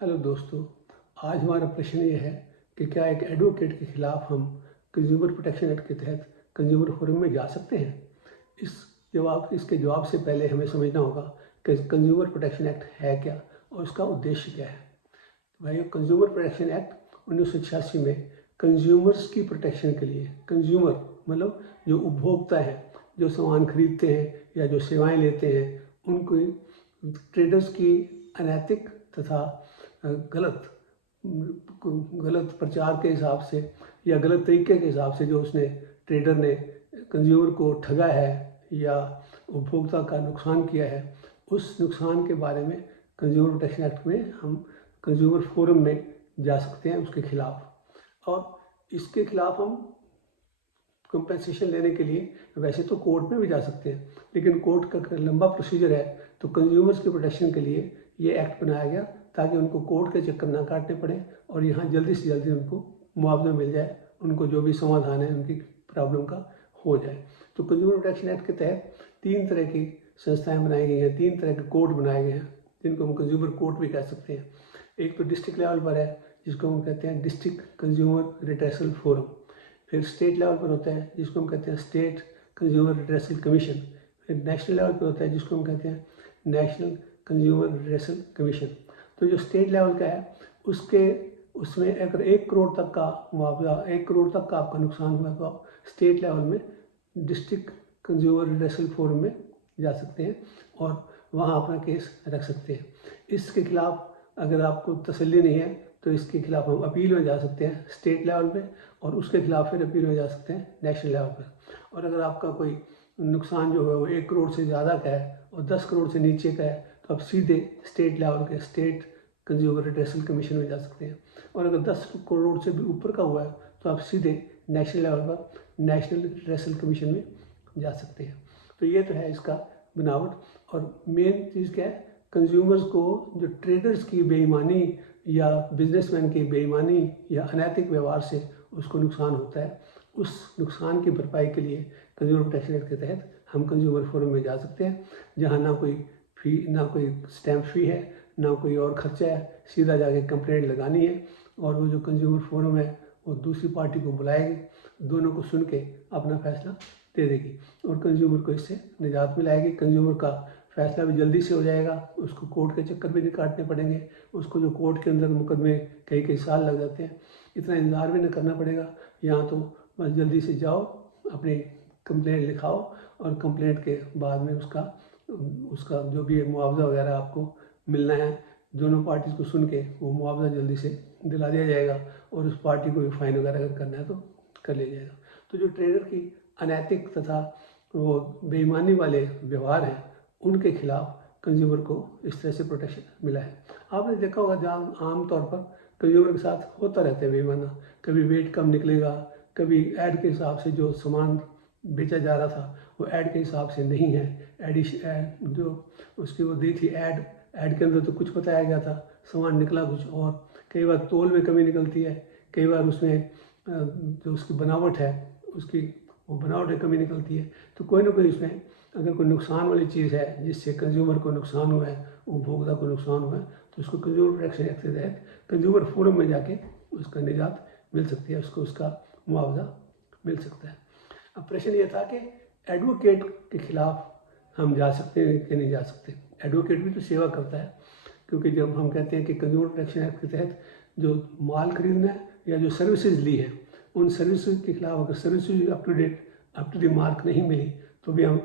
Hello दोस्तों, आज हमारा प्रश्न ये है कि क्या एक एडवोकेट के खिलाफ हम कंज्यूमर प्रोटेक्शन एक्ट के तहत कंज्यूमर फोरम में जा सकते हैं। इसके जवाब से पहले हमें समझना होगा कि कंज्यूमर प्रोटेक्शन एक्ट है क्या और उसका उद्देश्य क्या है। तो भाई, कंज्यूमर प्रोटेक्शन एक्ट 1986 में कंज्यूमर्स की प्रोटेक्शन के लिए, कंज्यूमर मतलब जो उपभोक्ता हैं, जो सामान खरीदते हैं या जो सेवाएं लेते हैं, उनको ट्रेडर्स की अनैतिक तथा गलत गलत प्रचार के हिसाब से या गलत तरीके के हिसाब से जो उसने ट्रेडर ने कंज्यूमर को ठगा है या उपभोक्ता का नुकसान किया है, उस नुकसान के बारे में कंज्यूमर प्रोटेक्शन एक्ट में हम कंज्यूमर फोरम में जा सकते हैं उसके खिलाफ। और इसके खिलाफ हम कंपेंसेशन लेने के लिए वैसे तो कोर्ट में भी जा सकते हैं, लेकिन कोर्ट का लंबा प्रोसीजर है। तो कंज्यूमर्स के प्रोटेक्शन के लिए ये एक्ट बनाया गया ताकि उनको कोर्ट के चक्कर ना काटने पड़े और यहाँ जल्दी से जल्दी उनको मुआवजा मिल जाए, उनको जो भी समाधान है उनकी प्रॉब्लम का हो जाए। तो कंज्यूमर प्रोटेक्शन एक्ट के तहत 3 तरह की संस्थाएं बनाई गई हैं, 3 तरह के कोर्ट बनाए गए हैं जिनको हम कंज्यूमर कोर्ट भी कह सकते हैं। एक तो डिस्ट्रिक्ट लेवल पर है जिसको हम कहते हैं डिस्ट्रिक्ट कंज्यूमर रिड्रेसल फोरम। फिर स्टेट लेवल पर होता है जिसको हम कहते हैं स्टेट कंज्यूमर रिड्रेसल कमीशन। फिर नेशनल लेवल पर होता है जिसको हम कहते हैं नेशनल कंज्यूमर रिड्रेसल कमीशन। तो जो स्टेट लेवल का है उसमें अगर 1 करोड़ तक का मुआवजा, 1 करोड़ तक का आपका नुकसान हुआ तो आप स्टेट लेवल में डिस्ट्रिक्ट कंज्यूमर रिड्रेसल फोरम में जा सकते हैं और वहाँ अपना केस रख सकते हैं। इसके खिलाफ अगर आपको तसल्ली नहीं है तो इसके खिलाफ हम अपील में जा सकते हैं स्टेट लेवल पे, और उसके खिलाफ फिर अपील में जा सकते हैं नेशनल लेवल पर। और अगर आपका कोई नुकसान जो है वो 1 करोड़ से ज़्यादा का है और 10 करोड़ से नीचे का है तो आप सीधे स्टेट लेवल के स्टेट कंज्यूमर रिड्रेसल कमीशन में जा सकते हैं। और अगर 10 करोड़ से भी ऊपर का हुआ है तो आप सीधे नेशनल लेवल पर नेशनल रिड्रेसल कमीशन में जा सकते हैं। तो ये तो है इसका बनावट। और मेन चीज़ क्या है, कंज्यूमर्स को जो ट्रेडर्स की बेईमानी या बिजनेसमैन की बेईमानी या अनैतिक व्यवहार से उसको नुकसान होता है, उस नुकसान की भरपाई के लिए कंज्यूमर प्रोटेक्शन एक्ट के तहत हम कंज्यूमर फोरम में जा सकते हैं, जहां ना कोई फी, ना कोई स्टैम्प फी है, ना कोई और खर्चा है। सीधा जाके कंप्लेंट लगानी है और वो जो कंज्यूमर फोरम है वो दूसरी पार्टी को बुलाएगी, दोनों को सुन के अपना फैसला दे देगी और कंज्यूमर को इससे निजात मिलाएगी। कंज्यूमर का फैसला भी जल्दी से हो जाएगा, उसको कोर्ट के चक्कर भी नहीं काटने पड़ेंगे। उसको जो कोर्ट के अंदर मुकदमे कई कई साल लग जाते हैं, इतना इंतज़ार भी नहीं करना पड़ेगा। यहाँ तो बस जल्दी से जाओ, अपनी कंप्लेंट लिखाओ और कंप्लेंट के बाद में उसका जो भी मुआवजा वगैरह आपको मिलना है, दोनों पार्टीज़ को सुन के वो मुआवजा जल्दी से दिला दिया जाएगा और उस पार्टी को भी फाइन वगैरह अगर करना है तो कर लिया जाएगा। तो जो ट्रेडर की अनैतिक तथा वो बेईमानी वाले व्यवहार हैं उनके खिलाफ कंज्यूमर को इस तरह से प्रोटेक्शन मिला है। आपने देखा होगा जहाँ आम तौर पर कंज्यूमर के साथ होता रहता है बेईमाना, कभी वेट कम निकलेगा, कभी ऐड के हिसाब से जो सामान बेचा जा रहा था वो ऐड के हिसाब से नहीं है। जो उसकी वो दी थी ऐड के अंदर तो कुछ बताया गया था, सामान निकला कुछ और। कई बार तोल में कमी निकलती है, कई बार उसमें जो उसकी बनावट है उसकी वो बनावट में कमी निकलती है। तो कोई ना कोई इसमें अगर कोई नुकसान वाली चीज़ है जिससे कंज्यूमर को नुकसान हुआ है, उपभोक्ता को नुकसान हुआ है, तो उसको कंज्यूमर प्रोटेक्शन एक्ट के तहत कंज्यूमर फोरम में जाके उसका निजात मिल सकती है, उसको उसका मुआवजा मिल सकता है। अब प्रश्न ये था कि एडवोकेट के खिलाफ हम जा सकते हैं कि नहीं जा सकते। एडवोकेट भी तो सेवा करता है, क्योंकि जब हम कहते हैं कि कंज्यूमर प्रोटेक्शन एक्ट के तहत जो माल खरीदना है या जो सर्विसेज ली है, उन सर्विसेज के खिलाफ अगर services up to the mark नहीं मिली तो भी हम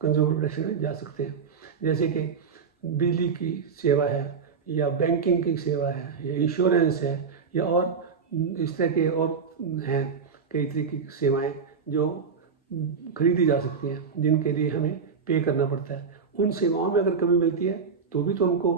कंज्यूमर प्रोटेक्शन में जा सकते हैं। जैसे कि बिजली की सेवा है या बैंकिंग की सेवा है या इंश्योरेंस है या और इस तरह के और हैं कई तरीके की सेवाएं जो खरीदी जा सकती हैं, जिनके लिए हमें पे करना पड़ता है। उन सेवाओं में अगर कमी मिलती है तो भी तो हमको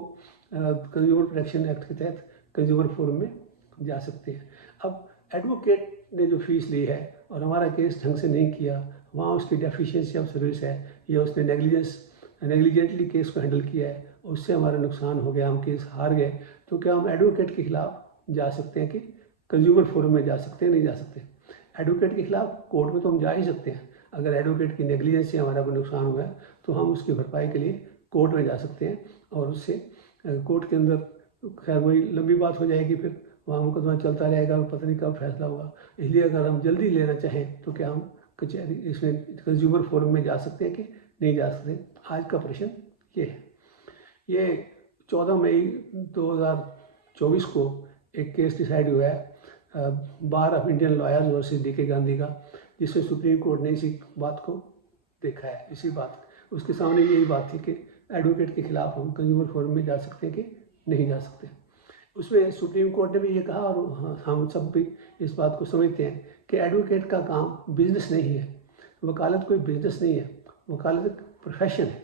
कंज्यूमर प्रोटेक्शन एक्ट के तहत कंज्यूमर फोरम में जा सकते हैं। अब एडवोकेट ने जो फीस ली है और हमारा केस ढंग से नहीं किया, वहाँ उसकी डेफिशिएंसी ऑफ सर्विस है या उसने नेग्लिजेंटली केस को हैंडल किया है, उससे हमारा नुकसान हो गया, हम केस हार गए, तो क्या हम एडवोकेट के खिलाफ जा सकते हैं कि कंज्यूमर फोरम में जा सकते हैं, नहीं जा सकते। एडवोकेट के खिलाफ कोर्ट में तो हम जा ही सकते हैं। अगर एडवोकेट की नेग्लिजेंस से हमारा कोई नुकसान हुआ है तो हम उसकी भरपाई के लिए कोर्ट में जा सकते हैं और उससे कोर्ट के अंदर खैर वही लंबी बात हो जाएगी, फिर वहाँ मुकदमा चलता रहेगा और पता नहीं कब फैसला होगा। इसलिए अगर हम जल्दी लेना चाहें तो क्या हम कचहरी इसमें कंज्यूमर फोरम में जा सकते हैं कि नहीं जा सकते। आज का प्रश्न ये है। ये 14 मई 2024 को एक केस डिसाइड हुआ है bar of Indian lawyers versus DK Gandhi का, जिसमें सुप्रीम कोर्ट ने इसी बात को देखा है। इसी बात उसके सामने यही बात थी कि एडवोकेट के खिलाफ हम कंज्यूमर फोरम में जा सकते हैं कि नहीं जा सकते। उसमें सुप्रीम कोर्ट ने भी ये कहा, और हम सब भी इस बात को समझते हैं कि एडवोकेट का काम बिजनेस नहीं है। वकालत कोई बिजनेस नहीं है, वकालत एक प्रोफेशन है।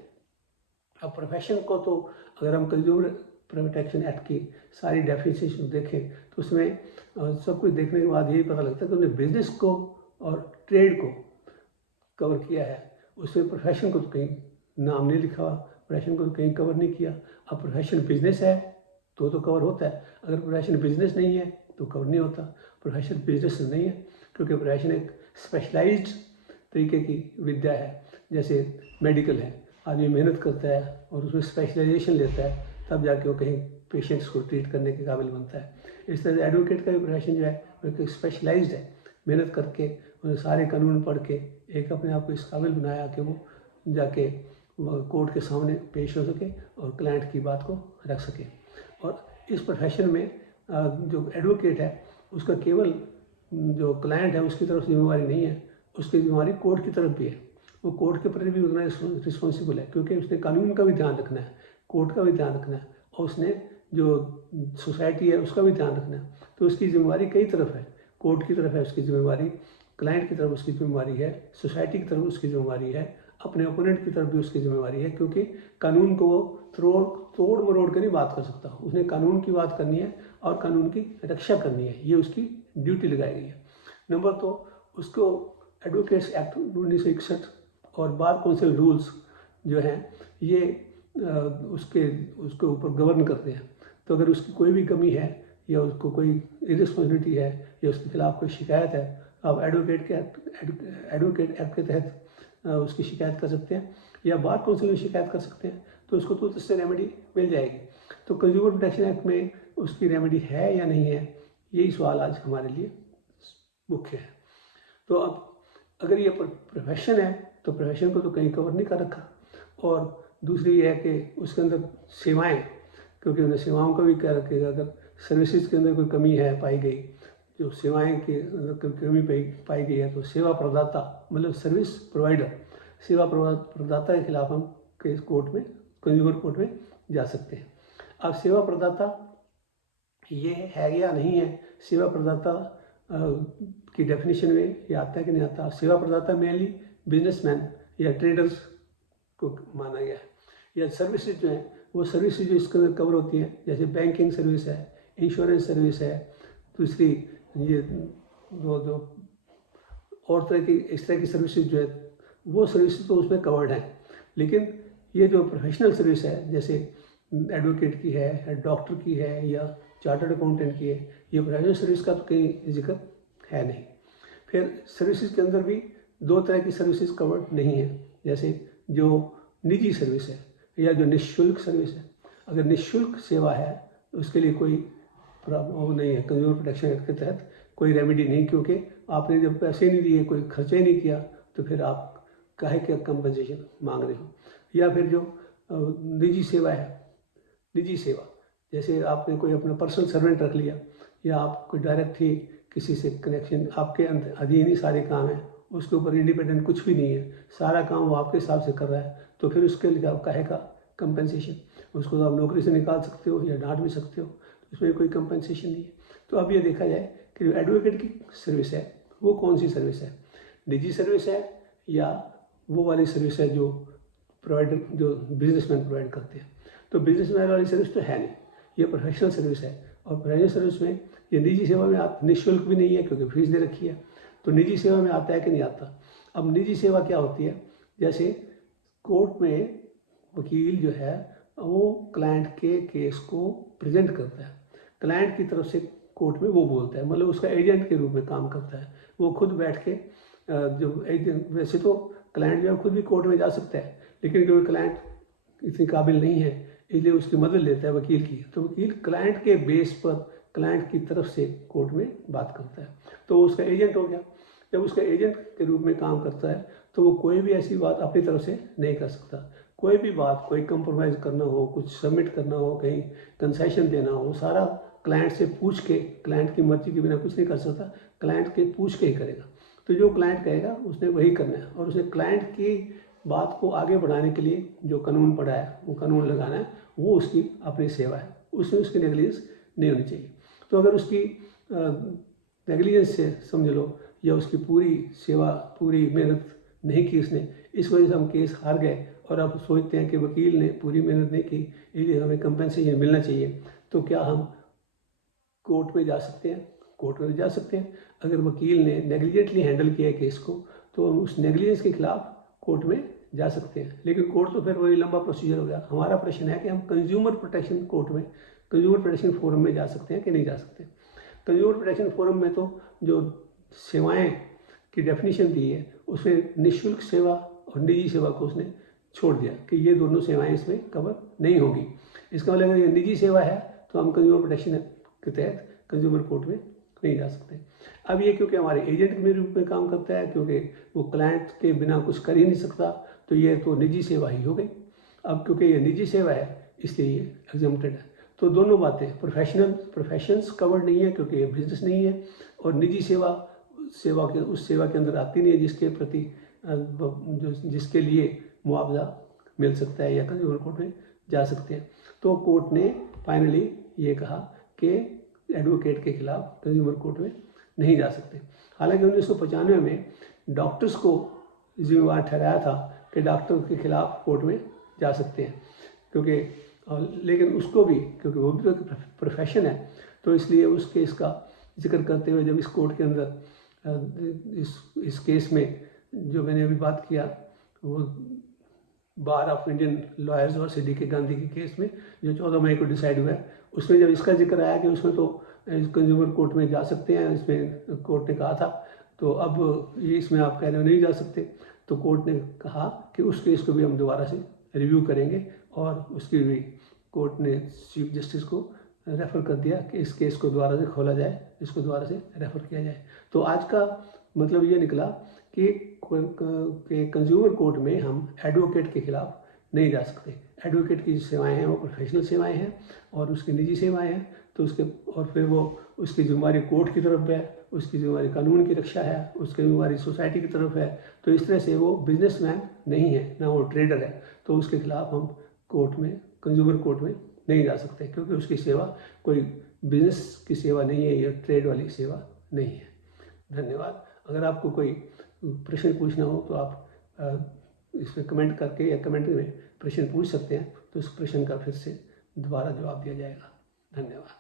अब प्रोफेशन को तो अगर हम कंज्यूमर प्रोटेक्शन एक्ट की सारी डेफिनेशन देखें तो उसमें सब कुछ देखने के बाद यही पता लगता है कि उन्होंने बिजनेस को और ट्रेड को कवर किया है। उसमें प्रोफेशन को तो कहीं नाम नहीं लिखा हुआ, प्रोफेशन को तो कहीं कवर नहीं किया। अब प्रोफेशन बिजनेस है तो कवर होता है, अगर प्रोफेशन बिजनेस नहीं है तो कवर नहीं होता। प्रोफेशन बिजनेस नहीं है क्योंकि प्रोफेशन एक स्पेशलाइज्ड तरीके की विद्या है। जैसे मेडिकल है, आदमी मेहनत करता है और उसमें स्पेशलाइजेशन लेता है, तब जाके वो कहीं पेशेंट्स को ट्रीट करने के काबिल बनता है। इस तरह से एडवोकेट का भी प्रोफेशन जो है वो स्पेशलाइज्ड है। मेहनत करके उन्हें सारे कानून पढ़ के एक अपने आप को इस काबिल बनाया कि वो जाके कोर्ट के सामने पेश हो सके और क्लाइंट की बात को रख सके। और इस प्रोफेशन में जो एडवोकेट है उसका केवल जो क्लाइंट है उसकी तरफ जिम्मेवारी नहीं है, उसकी जिम्मेवारी कोर्ट की तरफ भी है। वो कोर्ट के प्रति भी उतना रिस्पॉन्सिबल है क्योंकि उसने कानून का भी ध्यान रखना है, कोर्ट का भी ध्यान रखना है और उसने जो सोसाइटी है उसका भी ध्यान रखना है। तो उसकी जिम्मेवारी कई तरफ है, कोर्ट की तरफ है उसकी जिम्मेवारी, क्लाइंट की तरफ उसकी जिम्मेवारी है, सोसाइटी की तरफ उसकी जिम्मेवारी है, अपने ओपोनेंट की तरफ भी उसकी जिम्मेवारी है। क्योंकि कानून को तोड़ मरोड़ कर नहीं बात कर सकता, उसने कानून की बात करनी है और कानून की रक्षा करनी है, ये उसकी ड्यूटी लगाई गई है। नंबर 2, उसको एडवोकेट्स एक्ट 1961 और बार काउंसिल रूल्स जो हैं ये उसके ऊपर गवर्न करते हैं। तो अगर उसकी कोई भी कमी है या उसको कोई इरिस्पॉन्सिबिलिटी है या उसके खिलाफ कोई शिकायत है, आप एडवोकेट एक्ट के तहत उसकी शिकायत कर सकते हैं या बार काउंसिल में शिकायत कर सकते हैं, तो उसको तो इससे रेमेडी मिल जाएगी। तो कंज्यूमर प्रोटेक्शन एक्ट में उसकी रेमेडी है या नहीं है, यही सवाल आज हमारे लिए मुख्य है। तो अब अगर ये प्रोफेशन है तो प्रोफेशन को तो कहीं कवर नहीं कर रखा। और दूसरी ये है कि उसके अंदर सेवाएं, क्योंकि उन्हें सेवाओं का भी क्या रखेगा। अगर सर्विसेज के अंदर कोई कमी है पाई गई, जो सेवाएं के अंदर कोई कमी पाई गई है, तो सेवा प्रदाता मतलब सर्विस प्रोवाइडर, सेवा प्रदाता के खिलाफ हम केस कोर्ट में, कंज्यूमर कोर्ट में जा सकते हैं। अब सेवा प्रदाता ये है या नहीं है, सेवा प्रदाता की डेफिनेशन में ये आता है कि नहीं आता। सेवा प्रदाता मेनली बिजनेसमैन या ट्रेडर्स को माना गया है। या सर्विसेज जो हैं वो सर्विसेज जो इसके अंदर कवर होती हैं, जैसे बैंकिंग सर्विस है, इंश्योरेंस सर्विस है, दूसरी ये दो और तरह की इस तरह की सर्विसेज जो है वो सर्विसेज तो उसमें कवर्ड हैं। लेकिन ये जो प्रोफेशनल सर्विस है, जैसे एडवोकेट की है, डॉक्टर की है या चार्टर्ड अकाउंटेंट की है, ये प्रोफेशनल सर्विस का तो कहीं जिक्र है नहीं। फिर सर्विसेज के अंदर भी दो तरह की सर्विसेज कवर्ड नहीं है, जैसे जो निजी सर्विस है या जो निःशुल्क सर्विस है। अगर निःशुल्क सेवा है उसके लिए कोई प्रॉब्लम नहीं है, कंज्यूमर प्रोटेक्शन एक्ट के तहत कोई रेमेडी नहीं, क्योंकि आपने जब पैसे नहीं दिए, कोई खर्चे नहीं किया, तो फिर आप काहे क्या कंपनसेशन मांग रहे हो। या फिर जो निजी सेवा है, निजी सेवा जैसे आपने कोई अपना पर्सनल सर्वेंट रख लिया या आप कोई डायरेक्ट ही किसी से कनेक्शन, आपके अधीन ही सारे काम हैं, उसके ऊपर इंडिपेंडेंट कुछ भी नहीं है, सारा काम वो आपके हिसाब से कर रहा है, तो फिर उसके लिए आप काहे का कंपनसेशन। उसको तो आप नौकरी से निकाल सकते हो या डांट भी सकते हो, उसमें कोई कंपनसेशन नहीं है। तो अब ये देखा जाए कि जो एडवोकेट की सर्विस है वो कौन सी सर्विस है, निजी सर्विस है या वो वाली सर्विस है जो प्रोवाइडर, जो बिजनेसमैन प्रोवाइड करते हैं। तो बिजनेसमैन वाली सर्विस तो है नहीं, ये प्रोफेशनल सर्विस है। और प्रोफेशनल सर्विस में ये निजी सेवा में आप निःशुल्क भी नहीं है क्योंकि फीस दे रखी है, तो निजी सेवा में आता है कि नहीं आता। अब निजी सेवा क्या होती है, जैसे कोर्ट में वकील जो है वो क्लाइंट के केस को प्रेजेंट करता है, क्लाइंट की तरफ से कोर्ट में वो बोलता है, मतलब उसका एजेंट के रूप में काम करता है। वो खुद बैठ के जो एजेंट, वैसे तो क्लाइंट जो है खुद भी कोर्ट में जा सकता है, लेकिन क्योंकि क्लाइंट इतनी काबिल नहीं है इसलिए उसकी मदद लेता है वकील की। तो वकील क्लाइंट के बेस पर क्लाइंट की तरफ से कोर्ट में बात करता है, तो वो उसका एजेंट हो गया। जब उसका एजेंट के रूप में काम करता है तो वो कोई भी ऐसी बात अपनी तरफ से नहीं कर सकता। कोई भी बात, कोई कंप्रोमाइज़ करना हो, कुछ सबमिट करना हो, कहीं कंसेशन देना हो, सारा क्लाइंट से पूछ के, क्लाइंट की मर्जी के बिना कुछ नहीं कर सकता, क्लाइंट के पूछ के ही करेगा। तो जो क्लाइंट कहेगा उसने वही करना है, और उसने क्लाइंट की बात को आगे बढ़ाने के लिए जो कानून पढ़ा है, वो कानून लगाना है, वो उसकी अपनी सेवा है, उसमें उसकी नेगलिजेंस नहीं होनी चाहिए। तो अगर उसकी नेगलिजेंस से समझ लो, या उसकी पूरी सेवा, पूरी मेहनत नहीं की उसने, इस वजह से हम केस हार गए और अब सोचते हैं कि वकील ने पूरी मेहनत नहीं की, इसलिए हमें कंपेंसेशन मिलना चाहिए, तो क्या हम कोर्ट में जा सकते हैं? कोर्ट में जा सकते हैं। अगर वकील ने नेग्लिजेंटली हैंडल किया है केस को, तो हम उस नेग्लिजेंस के खिलाफ कोर्ट में जा सकते हैं। लेकिन कोर्ट तो फिर वही लंबा प्रोसीजर हो गया। हमारा प्रश्न है कि हम कंज्यूमर प्रोटेक्शन कोर्ट में, कंज्यूमर प्रोटेक्शन फोरम में जा सकते हैं कि नहीं जा सकते। कंज्यूमर प्रोटेक्शन फोरम में तो जो सेवाएं की डेफिनेशन दी है, उसमें निःशुल्क सेवा और निजी सेवा को उसने छोड़ दिया कि ये दोनों सेवाएं इसमें कवर नहीं होगी। इसका मतलब अगर ये निजी सेवा है तो हम कंज्यूमर प्रोटेक्शन के तहत कंज्यूमर कोर्ट में नहीं जा सकते। अब ये क्योंकि हमारे एजेंट के रूप में काम करता है, क्योंकि वो क्लाइंट के बिना कुछ कर ही नहीं सकता, तो ये तो निजी सेवा ही हो गई। अब क्योंकि ये निजी सेवा है इसलिए ये एग्जम्प्टेड है। तो दोनों बातें, प्रोफेशंस कवर्ड नहीं है क्योंकि ये बिजनेस नहीं है, और निजी सेवा उस सेवा के अंदर आती नहीं है जिसके प्रति जिसके लिए मुआवजा मिल सकता है या कंज्यूमर कोर्ट में जा सकते हैं। तो कोर्ट ने फाइनली ये कहा कि एडवोकेट के खिलाफ कंज्यूमर कोर्ट में नहीं जा सकते। हालांकि 1995 में डॉक्टर्स को जिम्मेवार ठहराया था कि डॉक्टर के खिलाफ कोर्ट में जा सकते हैं, क्योंकि लेकिन उसको भी, क्योंकि वो भी तो प्रोफेशन है, तो इसलिए उस केस का जिक्र करते हुए जब इस कोर्ट के अंदर इस केस में जो मैंने अभी बात किया, वो बार ऑफ इंडियन लॉयर्स और CDK गांधी के केस में जो 14 मई को डिसाइड हुआ है, उसमें जब इसका जिक्र आया कि उसमें तो कंज्यूमर कोर्ट में जा सकते हैं, इसमें कोर्ट ने कहा था, तो अब ये इसमें आप कह रहे हो नहीं जा सकते, तो कोर्ट ने कहा कि उस केस को भी हम दोबारा से रिव्यू करेंगे, और उसकी भी कोर्ट ने चीफ जस्टिस को रेफ़र कर दिया कि इस केस को दोबारा से खोला जाए, इसको दोबारा से रेफ़र किया जाए। तो आज का मतलब ये निकला कि कंज्यूमर कोर्ट में हम एडवोकेट के खिलाफ नहीं जा सकते। एडवोकेट की जो सेवाएं हैं वो प्रोफेशनल सेवाएं हैं और उसकी निजी सेवाएं हैं, तो उसके और फिर वो उसकी जिम्मेवारी कोर्ट की तरफ है, उसकी जिम्मेवारी कानून की रक्षा है, उसकी जिम्मेवारी सोसाइटी की तरफ है। तो इस तरह से वो बिजनेसमैन नहीं है, ना वो ट्रेडर है, तो उसके खिलाफ हम कोर्ट में, कंज्यूमर कोर्ट में नहीं जा सकते, क्योंकि उसकी सेवा कोई बिजनेस की सेवा नहीं है, या ट्रेड वाली सेवा नहीं है। धन्यवाद। अगर आपको कोई प्रश्न पूछना हो तो आप इसमें कमेंट करके या कमेंट में प्रश्न पूछ सकते हैं, तो उस प्रश्न का फिर से दोबारा जवाब दिया जाएगा। धन्यवाद।